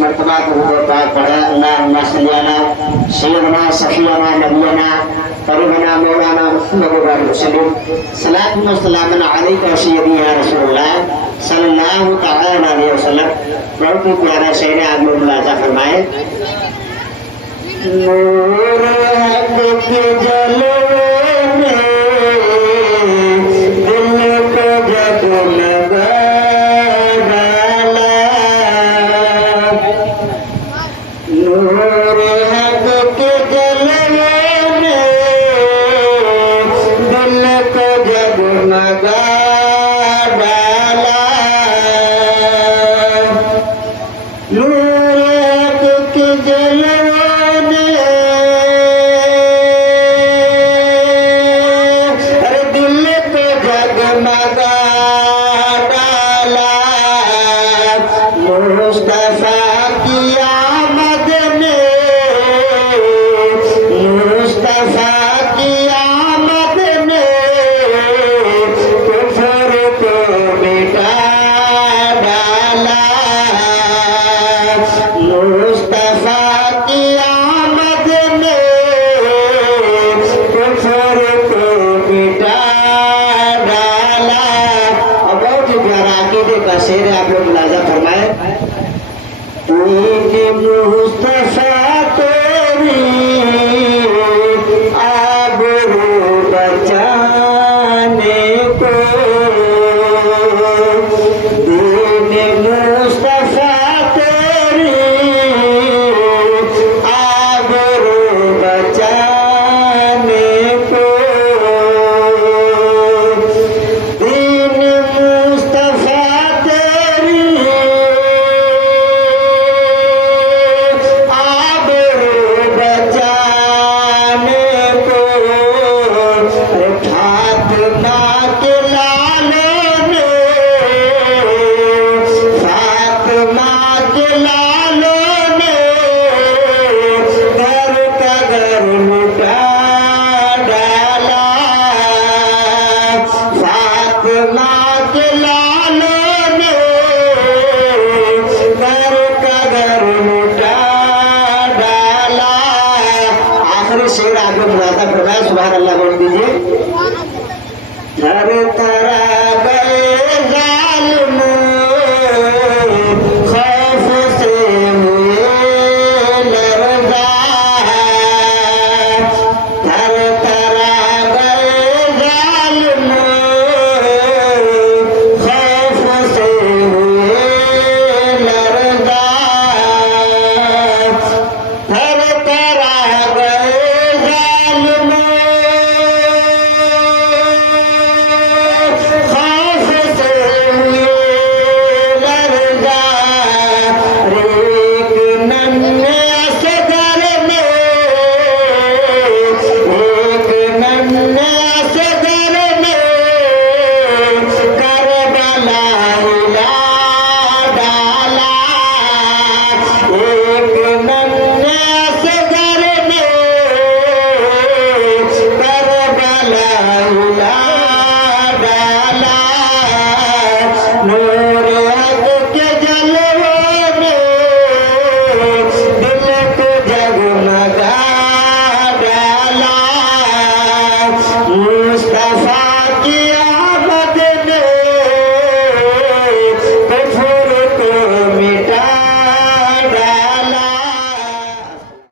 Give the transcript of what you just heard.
मरतबा को पाक पढ़ा अल्लाहुम्मा सल्ली अला सय्यदना सफियाना नबियना करीमना मौलाना मुहम्मद वसल्लम सलात व सलाम अलैका सय्यदी या रसूलुल्लाह सल्लल्लाहु तआला अलैहि वसल्लम। बहुत ही प्यारा शेर है, आप लोग मुलाजा फरमाए। नूर हक के जलवे में दिल को जगमगा डाला, नूर हक के जलवे में दिल को जगमगा डाला, नूर हक के जलवे शेर आप लोग मुलाजा फरमाए। मुस्तफा तेरी आबरू बचाने को, दीन मुस्तफा तेरी आबरू बचाने को, दीन मुस्तफा Love